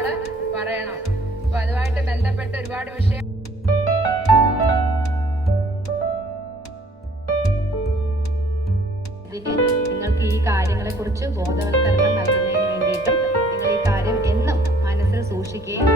നമ്മൾ പറയണം. അപ്പൊ അതുമായിട്ട് ബന്ധപ്പെട്ട് ഒരുപാട് വിഷയം നിങ്ങൾക്ക് ഈ കാര്യങ്ങളെക്കുറിച്ച് ബോധവൽക്കരണം നൽകുന്നതിന് വേണ്ടിയിട്ടും നിങ്ങൾ ഈ കാര്യം എന്നും മനസ്സിൽ സൂക്ഷിക്കുകയും